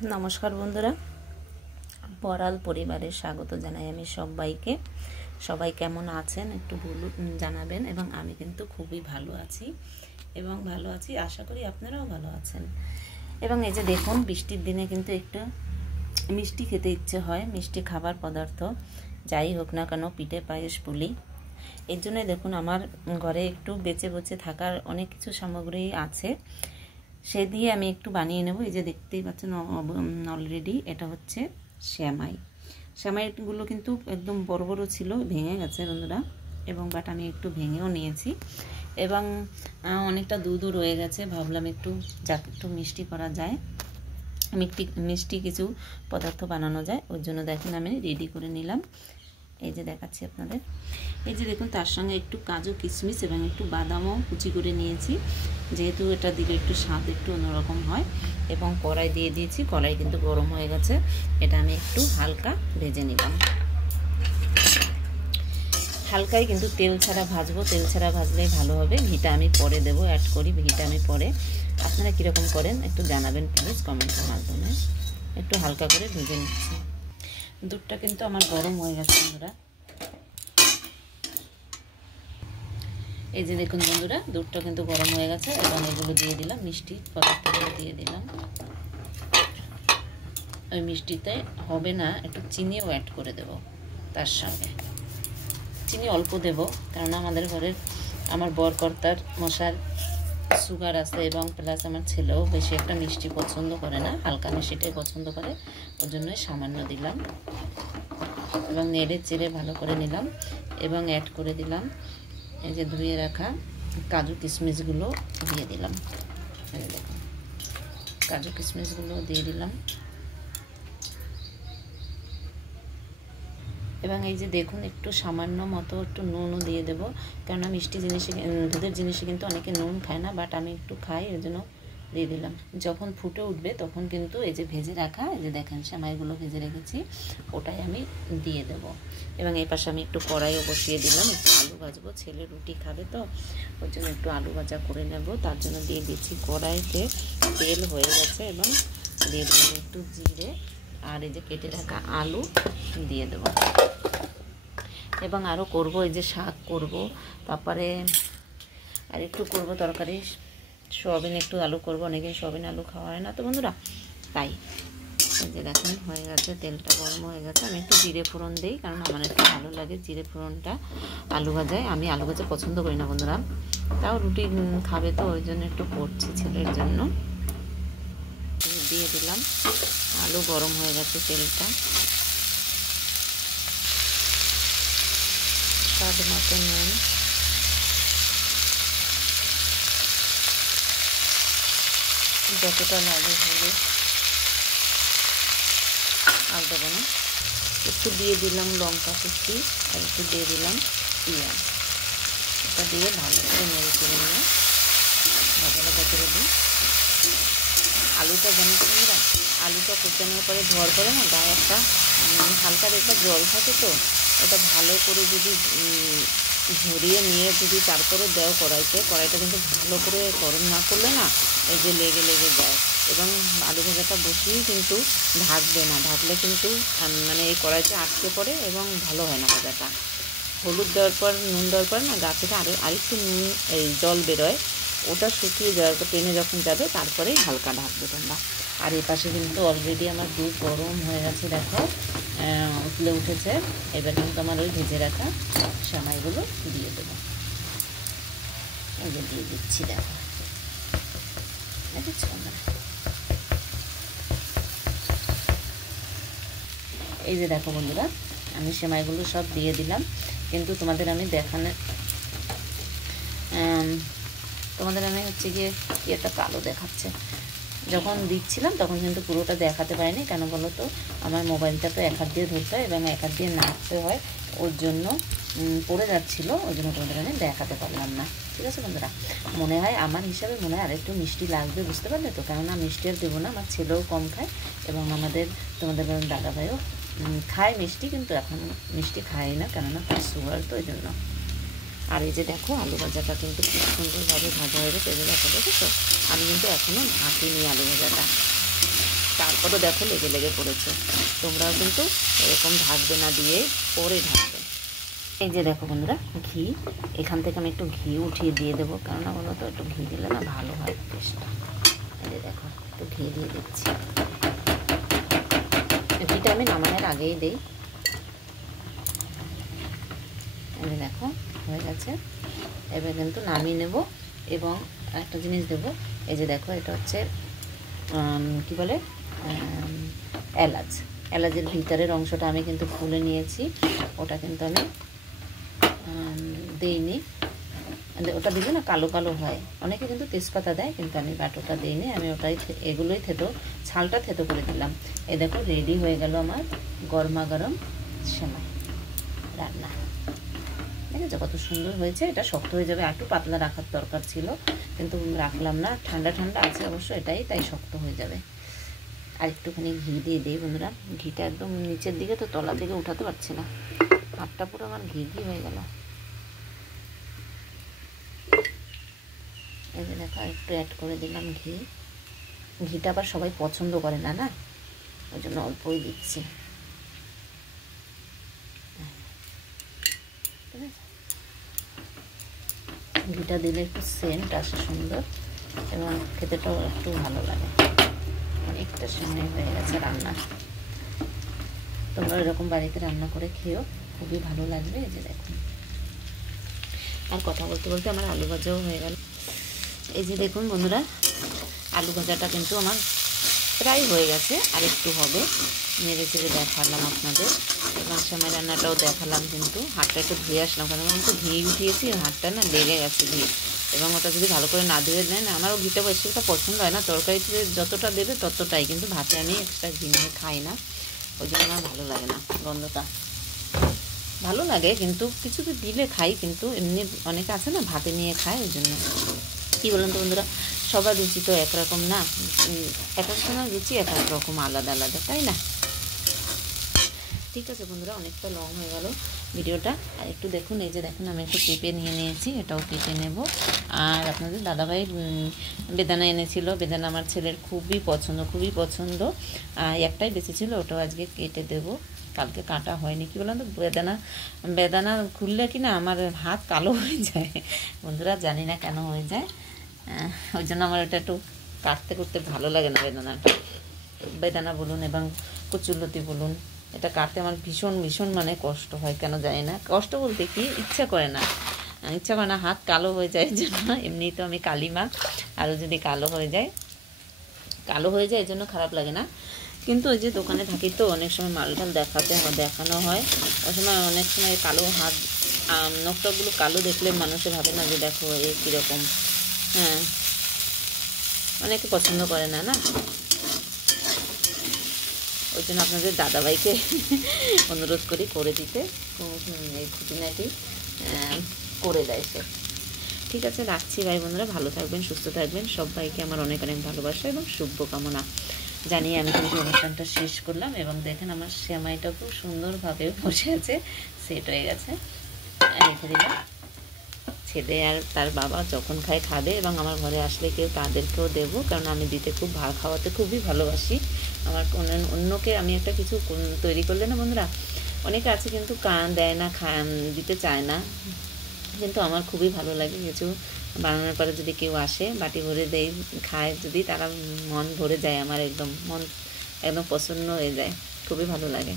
नमस्कार बंधुरा पराल परिवारे स्वागत जानाई आमी सबाइके। सबाई केमन आछेन एकटु जानाबेन एबं आमी किन्तु खूबई भालो आछि एबं भालो आछि, आशा करी आपनाराओ भालो आछेन। एबं एई जे देखुन बृष्टिर दिने किन्तु एकटु मिष्टि खेते इচ্ছে हय, मिष्टि खाबार पदार्थ যাই হোক না কেন পিঠে পায়েস পুলি এর জন্য দেখুন আমার ঘরে একটু বেঁচে বেঁচে থাকার অনেক কিছু সামগ্রী আছে, সে দিয়ে আমি একটু বানিয়ে নেব। এই যে দেখতেই পাচ্ছেন অলরেডি এটা হচ্ছে সেমাই। সেমাইগুলো কিন্তু একদম বড় বড় ছিল, ভেঙে গেছে বন্ধুরা, এবং বাট আমি একটু ভেঙেও নিয়েছি এবং অনেকটা দুধও রয়ে গেছে। ভাবলাম একটু যাতে একটু মিষ্টি করা যায়, মিষ্টি কিছু পদার্থ বানানো যায়, ওই জন্য দেখেন আমি রেডি করে নিলাম। এই যে দেখাচ্ছি আপনাদের, এই যে দেখুন তার সঙ্গে একটু কাজু কিশমিশ এবং একটু বাদামও কুচি করে নিয়েছি, যেহেতু এটা দিলে একটু স্বাদ একটু অন্যরকম হয়। এবং কড়াই দিয়ে দিয়েছি, কড়াই কিন্তু গরম হয়ে গেছে, এটা আমি একটু হালকা ভেজে নিলাম। হালকাই কিন্তু তেল ছাড়া ভাজবো, তেল ছাড়া ভাজলেই ভালো হবে। ঘিটা আমি পরে দেবো, অ্যাড করি ঘিটা আমি পরে। আপনারা কীরকম করেন একটু জানাবেন প্লিজ কমেন্টের মাধ্যমে। একটু হালকা করে ভেজে নিচ্ছি। দুধটা কিন্তু আমার গরম হয়ে গেছে বন্ধুরা। এই যে দেখুন বন্ধুরা, দুধটা কিন্তু গরম হয়ে গেছে এবং এগুলো দিয়ে দিলাম, মিষ্টি পদার্থগুলো দিয়ে দিলাম। ওই মিষ্টিতে হবে না, একটু চিনিও অ্যাড করে দেব তার সঙ্গে। চিনি অল্প দেব, কারণ আমাদের ঘরের আমার বরকর্তার মশার সুগার আছে এবং প্লাস আমার ছেলেও বেশি একটা মিষ্টি পছন্দ করে না, হালকা মিষ্টিটাই পছন্দ করে, ওর জন্যই সামান্য দিলাম। এবং নেড়ে চেড়ে ভালো করে নিলাম এবং অ্যাড করে দিলাম এই যে ধুয়ে রাখা কাজু কিশমিশগুলো দিয়ে দিলাম। এই দেখুন কাজু কিশমিশগুলো দিয়ে দিলাম। এবং এই যে দেখুন একটু সামান্য মতো একটু নুনও দিয়ে দেবো, কেননা মিষ্টি জিনিসে দুধের জিনিসে কিন্তু অনেকে নুন খায় না, বাট আমি একটু খাই, এর জন্য দিয়ে দিলাম। যখন ফুটে উঠবে তখন কিন্তু এই যে ভেজে রাখা, এই যে দেখেন সেমাইগুলো ভেজে রেখেছি, ওটাই আমি দিয়ে দেব। এবং এই পাশে আমি একটু কড়াইও বসিয়ে দিলাম, একটু আলু ভাজবো, ছেলে রুটি খাবে তো ওই জন্য একটু আলু ভাজা করে নেব। তার জন্য দিয়ে দিচ্ছি কড়াইতে তেল হয়ে গেছে এবং দিয়ে দিলাম একটু জিরে আর এই যে কেটে রাখা আলু দিয়ে দেব। এবং আরও করব, এই যে শাক করব, তারপরে আর একটু করব তরকারি, সোয়াবিন একটু আলু করব, অনেকে সোয়াবিন আলু খাওয়া হয় না তো বন্ধুরা, তাই। এই যে দেখেন হয়ে গেছে, তেলটা গরম হয়ে গেছে। আমি একটু জিরে ফোড়ন দিই, কারণ আমার একটু ভালো লাগে জিরে ফোড়নটা আলু ভাজায়। আমি আলু ভাজা পছন্দ করি না বন্ধুরা, তাও রুটি খাবে তো ওই জন্য একটু করছি ছেলের জন্য। দিয়ে দিলাম, আলু গরম হয়ে গেছে, তেলটা স্বাদ মতো নুন, যতটা লাগে হলুদ আর দেবো না, একটু দিয়ে দিলাম লঙ্কা কুচি আর একটু দিয়ে দিলাম পেঁয়াজ। এটা দিয়ে ভালো করে নেড়ে চেড়ে নিয়ে ভাজা ভাজা করে দিই। আলুটা জানি তোমরা, আলুটা কুচানোর পরে ধোয়ার পরে না গায়ে একটা হালকা একটা জল থাকে, তো ওটা ভালো করে যদি ঝরিয়ে নিয়ে যদি তারপরে দেও কড়াইতে, কড়াইটা কিন্তু ভালো করে গরম না করলে না এই যে লেগে লেগে যায়। এবং আলু ভাজাটা বসিয়েই কিন্তু ঢাকবে না, ঢাকলে কিন্তু মানে এই কড়াইতে আটকে পড়ে এবং ভালো হয় না ভাজাটা। হলুদ দেওয়ার পর নুন দেওয়ার পর না গা থেকে আরেকটু নুন এই জল বেরোয়, ওটা শুকিয়ে যাওয়ার পর টেনে যখন যাবে তারপরেই হালকা ঢাকবে তোমরা। আর এই পাশে কিন্তু অলরেডি আমার দুধ গরম হয়ে গেছে, দেখো উতলে উঠেছে। এবার কিন্তু আমার ওই ভেজে রাখা সেমাইগুলো দিয়ে দেবো। এই যে দিয়ে দিচ্ছি, দেখো দেখেছি বন্ধুরা। এই যে দেখো বন্ধুরা, আমি সেমাইগুলো সব দিয়ে দিলাম, কিন্তু তোমাদের আমি হচ্ছে গিয়ে কি একটা কালো দেখাচ্ছে, যখন দিচ্ছিলাম তখন কিন্তু পুরোটা দেখাতে পারিনি। কেন বলো তো, আমার মোবাইলটা তো এক হাত দিয়ে ধরতে হয় এবং এক হাত দিয়ে নাড়তে হয়, ওর জন্য পড়ে যাচ্ছিলো, ওই জন্য তোমাদের আমি দেখাতে পারলাম না। ঠিক আছে বন্ধুরা, মনে হয় আমার হিসাবে মনে হয় আরেকটু মিষ্টি লাগবে, বুঝতে পারলে তো, কেননা মিষ্টি আর দেবো না, আমার ছেলেও কম খায় এবং তোমাদের দাদাভাইও খায় মিষ্টি, কিন্তু এখন মিষ্টি খায় না, কেননা তার সুগার, তো ওই জন্য। আর এই যে দেখো আলু ভাজাটা কিন্তু খুব সুন্দরভাবে ভাজা হয়ে গেছে, এই যে দেখো দেখেছো, আমি কিন্তু এখনও ঢাকিনি আলু ভাজাটা। তার কত দেখো লেগে লেগে পড়েছে। তোমরাও কিন্তু এরকম ঢাকবে না, দিয়ে পরে ঢাকবে। এই যে দেখো বন্ধুরা, ঘি এখান থেকে আমি একটু ঘি উঠিয়ে দিয়ে দেবো, কেননা বলো তো একটু ঘি দিলে না ভালো হয় টেস্টটা। এই যে দেখো একটু ঘি দিয়ে দিচ্ছি। ঘিটা আমি নামানোর আগেই দিই। এই যে দেখো হয়ে গেছে। এবার কিন্তু নামিয়ে নেব। এবং একটা জিনিস দেবো, এই যে দেখো এটা হচ্ছে কি বলে এলাচ। এলাচের ভিতরের অংশটা আমি কিন্তু খুলে নিয়েছি, ওটা কিন্তু আমি দিইনি। ওটা দিলে না কালো কালো হয়, অনেকে কিন্তু তেজপাতা দেয়, কিন্তু আমি ওটা দিইনি। আমি ওটাই এগুলোই ছালটা থেতো করে দিলাম। এই দেখো রেডি হয়ে গেল আমার গরমা গরম সেমাই রান্না। ঠিক আছে, কত সুন্দর হয়েছে। এটা শক্ত হয়ে যাবে, একটু পাতলা রাখার দরকার ছিল, কিন্তু রাখলাম না। ঠান্ডা ঠান্ডা আছে অবশ্য এটাই, তাই শক্ত হয়ে যাবে। আর একটুখানি ঘি দিয়ে দিই বন্ধুরা। ঘিটা একদম নিচের দিকে, তো তলার দিকে উঠাতে পারছি না, হাতটা পুরো আমার ঘি ঘি হয়ে গেল। এই যে দেখো একটু অ্যাড করে দিলাম ঘি। ঘিটা আবার সবাই পছন্দ করে না, না, ওই জন্য অল্পই দিচ্ছি। ঠিক আছে, ঘিটা দিলে একটু সেন্ট আসে সুন্দর, এবং খেতেটাও একটু ভালো লাগে। অনেকটা সময় হয়ে গেছে রান্না। তোমরা এরকম বাড়িতে রান্না করে খেও, খুবই ভালো লাগবে। এই যে দেখুন, আর কথা বলতে বলতে আমার আলু ভাজাও হয়ে গেল। এই যে দেখুন বন্ধুরা, আলু ভাজাটা কিন্তু আমার প্রায় হয়ে গেছে, আর একটু হবে। নেড়ে চেড়ে দেখালাম আপনাদের, এবং সেমাই রান্নাটাও দেখালাম। কিন্তু হাতটা একটু ধুয়ে আসলাম, কারণ আমি তো ঘি উঠিয়েছি, হাতটা না লেগে গেছে ঘি। এবং ওটা যদি ভালো করে না ধুয়ে নেন, আমারও ঘিটা বেশিটা পছন্দ হয় না। তরকারিতে যতটা দেবে ততটাই, কিন্তু ভাতে আমি এক্সট্রা ঘি নিয়ে খাই না, ওই জন্য আমার ভালো লাগে না। গন্ধটা ভালো লাগে, কিন্তু কিছু তো দিলে খাই, কিন্তু এমনি অনেকে আছে না ভাতে নিয়ে খায়, ওই জন্য। কী বলুন তো বন্ধুরা, সবার রুচি তো একরকম না, এক এক সময় রুচি এক এক রকম, আলাদা আলাদা, তাই না? ঠিক আছে বন্ধুরা, অনেকটা লং হয়ে গেল ভিডিওটা। আর একটু দেখুন, এই যে দেখুন আমি একটু পেঁপে নিয়ে নিয়েছি, এটাও কেটে নেব। আর আপনাদের দাদাভাই বেদানা এনেছিল। বেদানা আমার ছেলের খুবই পছন্দ। একটাই বেঁচে ছিল, ওটাও আজকে কেটে দেব। কালকে কাটা হয়নি। কী বললাম তো, বেদানা খুললে কি না আমার হাত কালো হয়ে যায় বন্ধুরা, জানি না কেন হয়ে যায়। ওই জন্য আমার এটা একটু কাটতে করতে ভালো লাগে না। বেদানা বলুন এবং কচুরলতি বলুন, এটা কাটতে আমার ভীষণ মানে কষ্ট হয়, কেন জানি না। কষ্ট বলতে কি, ইচ্ছা করে না, হাত কালো হয়ে যায়। এই জন্য এমনি তো আমি কালিমা, আরও যদি কালো হয়ে যায় এই জন্য খারাপ লাগে না। কিন্তু ওই যে দোকানে থাকি তো, অনেক সময় মালটাল দেখানো হয়, ওই সময় অনেক সময় কালো হাত, নখটাগুলো কালো দেখলে মানুষে ভাবে না যে দেখো এ কীরকম। হ্যাঁ, অনেকে পছন্দ করে না, না, ওই জন্য আপনাদের দাদাভাইকে অনুরোধ করি করে দিতে, এই খুঁটিনাটি করে দেয় সে। ঠিক আছে, রাখছি ভাই বন্ধুরা, ভালো থাকবেন, সুস্থ থাকবেন। সবাইকে আমার অনেক ভালোবাসা এবং শুভকামনা জানিয়ে আমি কিন্তু অনুষ্ঠানটা শেষ করলাম। এবং দেখেন আমার সেমাইটা খুব সুন্দরভাবে বসে আছে, সেট হয়ে গেছে। রেখে দিলাম, ছেলে আর তার বাবা যখন খাবে, এবং আমার ঘরে আসলে কেউ তাদেরকেও দেবো, কারণ আমি দিতে খাওয়াতে খুবই ভালোবাসি। আমার অন্যকে আমি একটা কিছু তৈরি করলে না বন্ধুরা, অনেকে আছে কিন্তু দেয় না, দিতে চায় না, কিন্তু আমার খুবই ভালো লাগে কিছু বানানোর পরে যদি কেউ আসে বাটি ভরে দেয়, খায়, যদি তারা মন ভরে যায়, আমার মন একদম পছন্দ হয়ে যায়, খুবই ভালো লাগে।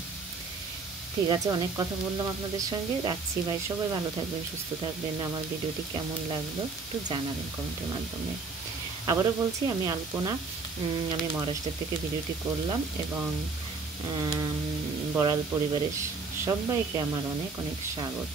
ঠিক আছে, অনেক কথা বললাম আপনাদের সঙ্গে, রাখছি ভাই। সবাই ভালো থাকবেন, সুস্থ থাকবেন। আমার ভিডিওটি কেমন লাগলো একটু জানাবেন কমেন্টের মাধ্যমে। আবারও বলছি, আমি আলপনা, আমি মহারাষ্ট্র থেকে ভিডিওটি করলাম, এবং বড়াল পরিবারের সবাইকে আমার অনেক স্বাগত।